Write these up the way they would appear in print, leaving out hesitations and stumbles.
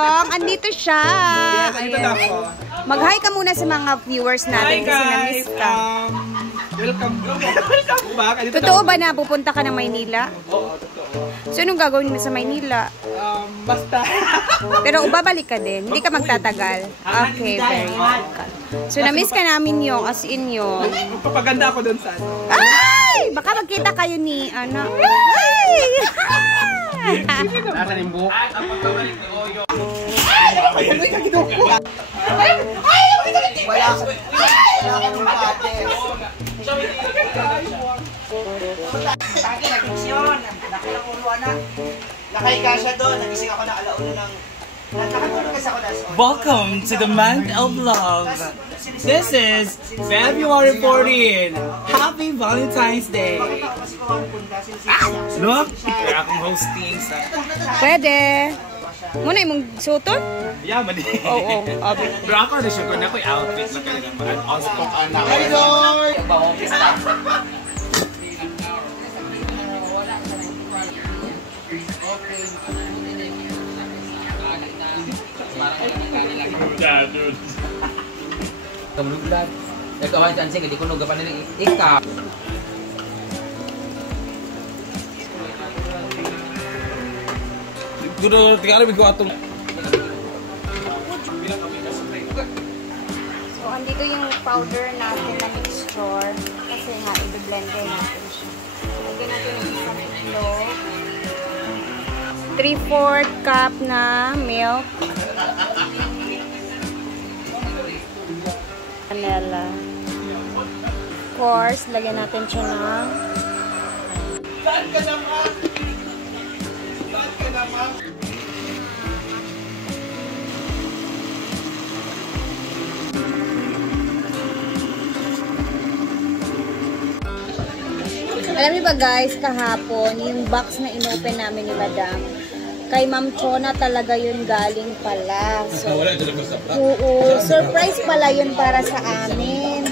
Dong. Andito siya. Yes, andito na ako. Mag-hi ka muna sa mga viewers natin kasi na-miss ka. Welcome back. Totoo ba na pupunta ka ng Maynila? Oo, totoo. So, anong gagawin mo sa Maynila? Basta. Pero babalik ka din. Hindi ka magtatagal. Okay, very good. So, na-miss ka namin yung as in yung... Magpapaganda ako doon sa ano. Ay! Baka magkita kayo ni ano. Ay! Nasaan yung buhok? Ang pagkabalik ni Oyo. Ay! Ano yung kinuko? Ay! Wala ka nung pate. Nakahiga siya doon. Nagising ako na alauna ng... Nakatulog kasi ako na. Welcome to the month of love. This is February 14. Happy Valentine's Day. Look, kaya akong hosting sa... Pwede. Muna yung suton? Yeah, mali. Oo. Pero ako na siya kung ako'y outfit na talagang mag-on-spot anak. Hi, Lord! Kamuluglag. Nagkawan sa ansing, hindi ko nugapan nila ikaw. Guro, tingnan mo ko atong... So, andito yung powder natin na mixture. Kasi nga, i-blender natin siya. Lagyan natin yung isang itlog. 3/4 cup na milk. Vanilla. Of course, lagyan natin siya ng... Saan ka naman? Saan ka naman? Alam niyo ba guys, kahapon, yung box na inopen namin ni Madam, kay Ma'am Chona talaga yun galing pala. So, oo, surprise pala yun para sa amin.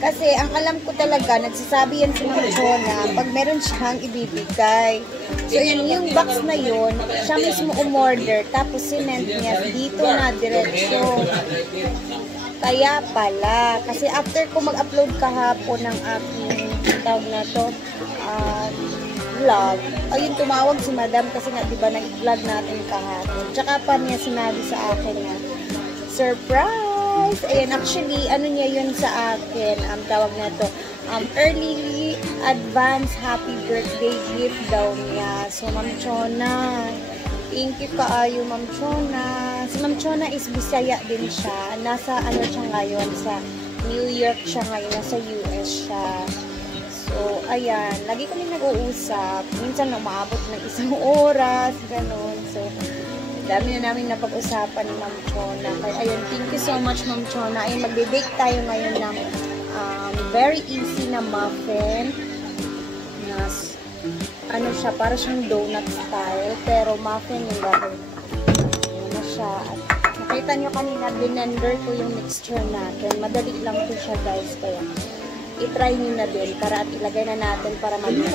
Kasi ang alam ko talaga, nagsasabi yan si Ma'am Chona, pag meron siyang ibibigay. So yun, yung box na yun, siya mismo umorder, tapos sinend niya dito na diretsyo. Kaya pala, kasi after ko mag-upload kahapon ng aking tawag na to, vlog, ayun, tumawag si Madam kasi nga, diba, nag-vlog natin kahapon. Tsaka pa niya sinabi sa akin na, surprise! Ayan, actually, ano niya yun sa akin, tawag na to, early advance happy birthday gift daw niya. So, Ma'am Chona, thank you kaayo, Ma'am Chona. Si Ma'am Chona is Bisaya din siya. Nasa, ano siya ngayon, sa New York siya ngayon, nasa US siya. So, ayan, lagi kami nag-uusap. Minsan umaabot ng 1 oras, ganun. So, dami na namin napag-usapan ni Ma'am Chona. Kaya, ayun, thank you so much, Ma'am Chona. Ayun, magbe-bake tayo ngayon ng very easy na muffin. Yes. Ano siya, para siyang donut style, pero muffin yung gagawin. Ayun na siya. At nakita nyo kanina, blender ko yung mixture natin. Madali lang po siya, guys. Kaya, i-try nyo na din para at ilagay na natin para mag-mix.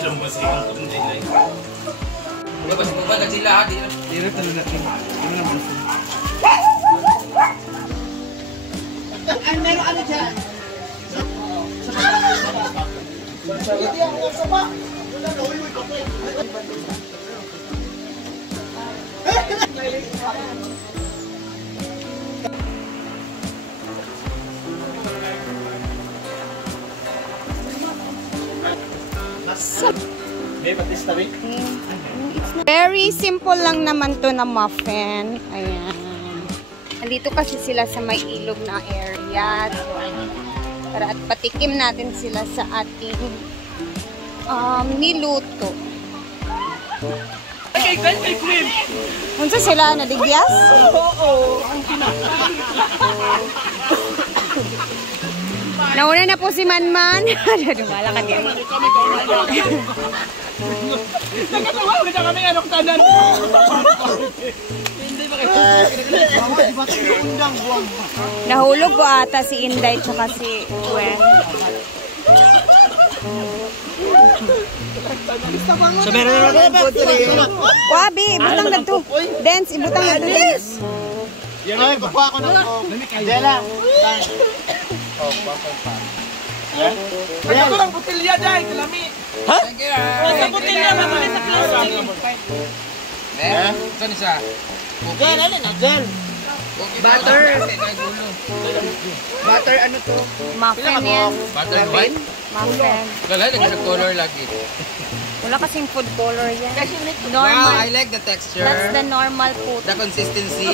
Sila mo kasi yung kutong day. Wala ba si Pabal sila ha? Direct na natin. Ano naman sila? Ay, meron ano dyan? Hindi ako sa pa. Wala na, uy, kape. Very simple lang naman to na muffin. Ayan. Nandito kasi sila sa may ilog na area. So, para at patikim natin sila sa ating niluto. Ay, cream! Unsa sila? Nadigyas? Oo! Nauna na po si Manman. Dumala ka din. Nagkatawa na kami anong tanan. Nahulog po ata si Inday tsaka si Gwen. So, meron na naman po ito. Wabi, ibutang na to. Dance, ibutang na to. Dance. Ay, bakuha ko na ako. Dela. Ano ko lang butilya dahil, kalami. Ha? Sa butilya, mamali sa plastic. Saan isa? Gel, alin na, gel. Butter. Butter, ano to? Muffin yan. Butter white? Muffin. Wala, nag-color lagi. Wala kasing food color yan. Wow, Normal. I like the texture. That's the normal food. The consistency.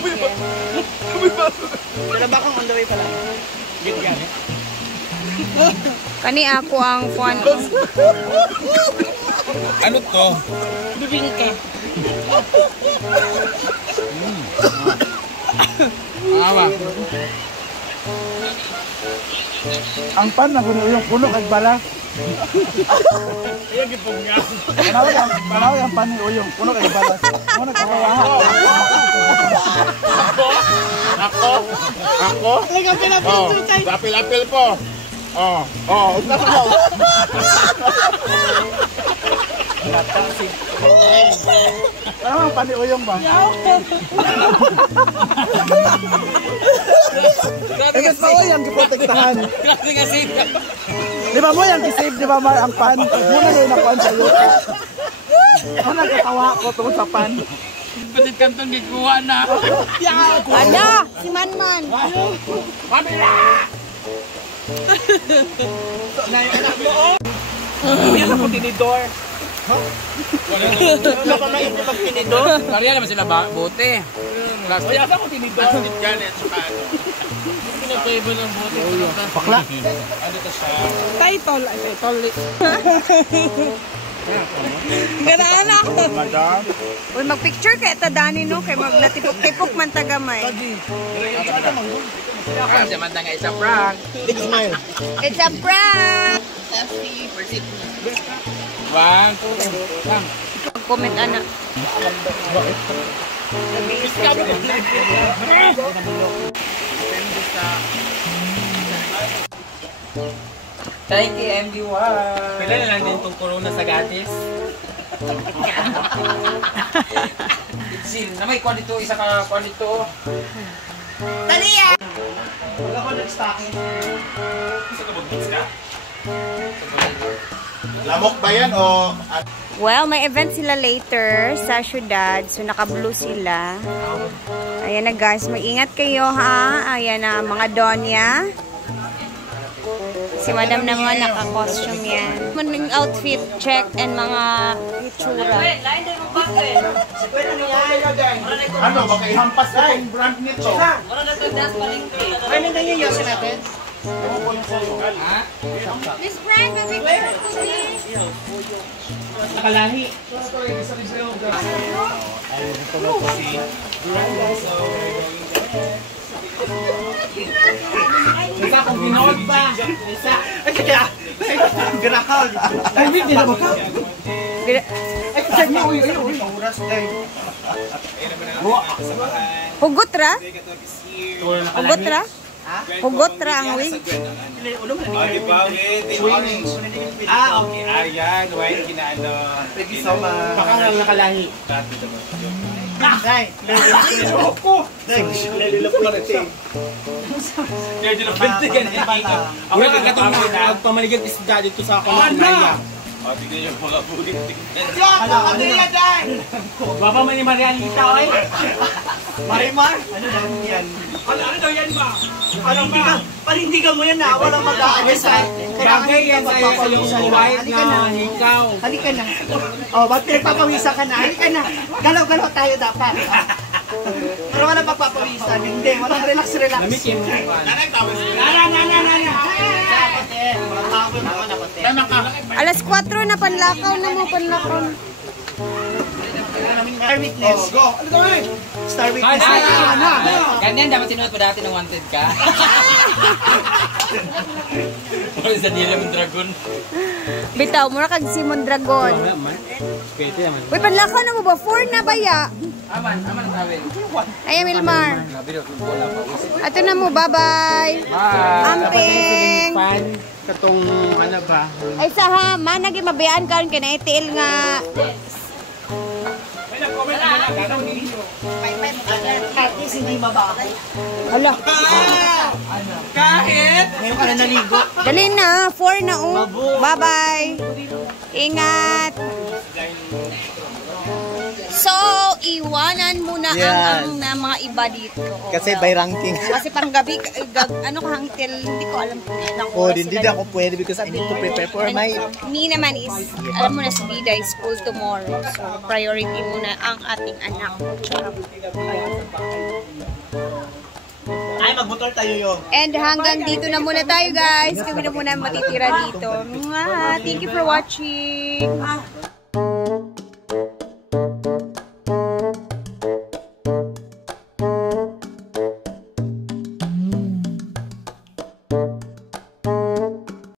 Pero baka on the way pala. Kani ako ang kuan. Ano to? Bibingke. Awa. Ang pan na puno kay bala. Ayan, gipog nga. Panaw yung pan ni uyong puno kay bala. Mo nagkawaha. Ako? Oh, lapil-lapil po. Oh, nasasaw. Ano ang pan ni uyong ba? Ikas pa uyang giprotektahan. Grabe nga save. Di ba mo yung gisave, di ba Mar, ang pan? Muna yun ang pan sa'yo. Ako nagkatawa ko tungkol sa pan. Patit kantong gikuha na. Ala, si Manman. Yan ako tinidor. Wala pa na yung tinidor. Kariya naman sila bote. Plastic. Wala ako tinidor. Pinag-table ng bote. Bakla. Title. Ganaan ako. Madam. Uy, mag-picture kay Tadani no, kay maglatipok-tipok man tagamay. Siya nga isang prank. Big smile. It's a prank! One, two, one. Comment ana. Thank you, MD1. Pila na lang din itong corona sa gatis. Sin, na may kwan dito, isa ka kwan dito. Taliya! Wala ko nag-stocking. Gusto ka mag-mix ka? Lamok ba yan o... Well, may event sila later sa syudad. So, naka-blue sila. Ayan na guys, mag-ingat kayo ha. Ayan na, mga donya. Si madam naman naka-costume yan. Maning outfit check and mga itsura. Ano, baka ihampas ko yung brand nito. Ay, nandiyan yung yosin natin. Miss Brand, mag-picture ko Nakalahi. Isa kong ginood pa. Isa. Ay, kaya. Granahal. Ay, hindi na ba ka? Ay, check mo. Uy. Oras day. Hugot ra? Hugot ra? Hugot ra ang wig? Diba? Ah, okay. Ayan. White kinaano. Thank you so much. Baka nga nakalahi. Day, lelilap ko. Day, lelilap ko na ito. Medyo na pwede ka na. Ako yung kagatong na pamaligat isda dito sa ako ng Naya. Tignan yung mga bulit. Ano yan, Day? Baba man ni Marian kita, oy. Marimar? Ano lang yan? Ano daw yan ba? Panindigan mo yan na. Walang mag-aalis ha. Bagay yan sa'yo sa yung white na ikaw. Halika na. O, ba't pinagpapawisan ka na? Halika na. Galaw-galaw tayo dapat. Pero walang pagpapawisan. Hindi. Walang relax. Namikin mo. Alas 4 na panlakaw na mo, panlakaw. Star Witness. Go! Ano to eh? Star Witness. Ganyan dapat sinuot mo dati nung wanted ka. Ano sa dila mong dragon? Bitaw, mura kag Simon Dragon. Uy, panlakaw na mo ba? 4 na ba ya? Aman ang tawin. Ay, Milmar. Ato na mo, bye-bye. Amping. Katong ano ba? Ay, saha, managi mabayaan karon kay naitiil nga. At least hindi mabaho. Hala. Kahit! Ngayon ka na naligo. Dali na, 4 na Bye-bye. Ingat. So, iwanan muna ang mga iba dito. Kasi by ranking. Kasi pang gabi, ano ka hangtil, hindi ko alam kung ilang Oh, oras hindi sila. ako pwede because I need to prepare for my... Me naman is, alam mo na si Bida is school tomorrow. So, priority muna ang ating anak. Ay, magmotor tayo yun. And hanggang dito na muna tayo guys. Kami na muna matitira dito. Thank you for watching.